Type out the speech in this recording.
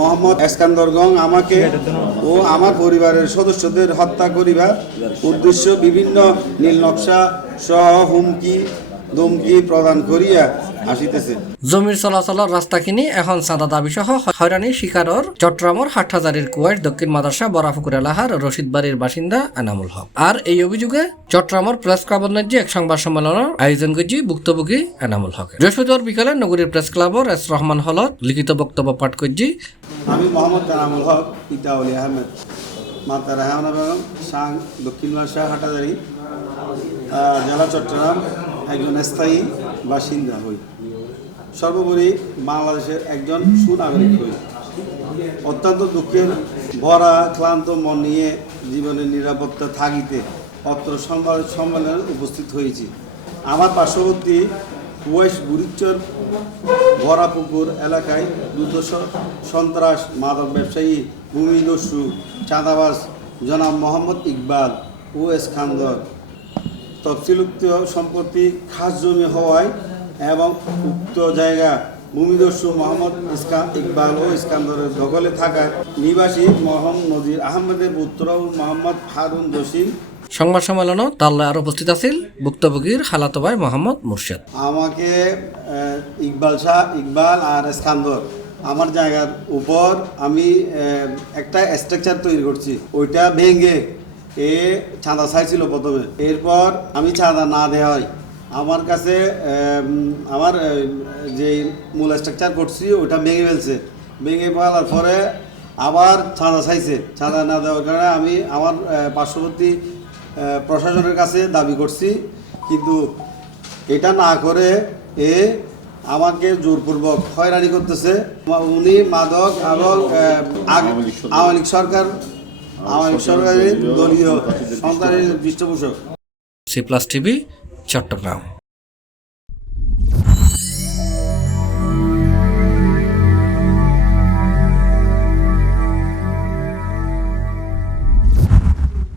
মোহাম্মদ এসকান্দরগং আমাকে ও আমার পরিবারের সদস্যদের হত্যা করিবার উদ্দেশ্য বিভিন্ন নীলনকশা সহ হুমকি ধমকি প্রদান করিয়া আসিতেছে। জমির চলাচলের রাস্তা কিনি এখন চাঁদা দাবি সহ হয়রানি শিকারর চট্টগ্রামের হাটহাজারীর কুয়াইট দক্ষিণ মাদ্রাসা বরাফুকুর এলাহার রশিদ বাড়ির বাসিন্দা এনামুল হক। আর এই অভিযোগে চট্টগ্রামের প্রেস ক্লাবের ন্যায্য এক সংবাদ সম্মেলনের আয়োজন করছি ভুক্তভোগী এনামুল হক। বৃহস্পতিবার বিকালে নগরীর প্রেস ক্লাবের এস রহমান হলত লিখিত বক্তব্য পাঠ করছি। আমি মোহাম্মদ এনামুল হক, পিতা অলি আহমেদ, মাতা রায়হানা বেগম, সাং দক্ষিণ মাদ্রাসা হাটহাজারী, জেলা চট্টগ্রাম, একজন স্থায়ী বাসিন্দা হই। সর্বোপরি বাংলাদেশের একজন সুনাগরিক হই। অত্যন্ত দুঃখের ভরা ক্লান্ত মন নিয়ে জীবনের নিরাপত্তা থাকিতে অত্র সংবাদ সম্মেলনে উপস্থিত হয়েছি। আমার পার্শ্ববর্তী কুয়াইশ বুড়িচর ভরাপুকুর এলাকায় দ্রুত সন্ত্রাস, মাদক ব্যবসায়ী, ভূমিদস্যু, চাঁদাবাজ জনাব মোহাম্মদ ইকবাল ও এসকান্দর তফসিলুক্ত সম্পত্তি খাস জমি হওয়ায় এবং উক্ত জায়গা ভূমিদস্যু মোহাম্মদ ইকবাল ও ইস্কান্দরের দখলে থাকায় নিবাসী মোহাম্মদ নজির আহমেদের পুত্র মোহাম্মদ হারুন জসিম। সংবাদ সম্মেলনে তাল্লায় আরো উপস্থিত আছেন ভুক্তভোগীর খালাতো ভাই মোহাম্মদ মুর্শেদ। আমাকে ইকবাল আর ইস্কান্দর আমার জায়গার উপর আমি একটা স্ট্রাকচার তৈরি করছি, ওইটা ভেঙে চাঁদা চাইছিল প্রথমে। এরপর আমি চাঁদা না দেওয়াই আমার কাছে আমার যে মূল স্ট্রাকচার করছি ওটা ভেঙে ফেলছে। ভেঙে ফেলার পরে আবার চাঁদা চাইছে। চাঁদা না দেওয়ার কারণে আমি আমার পার্শ্ববর্তী প্রশাসনের কাছে দাবি করছি, কিন্তু এটা না করে আমাকে জোরপূর্বক হয়রানি করতেছে। উনি মাদক এবং আওয়ামী লীগ সরকারের দলীয় সন্তানের পৃষ্ঠপোষক। C+ TV Chittagong.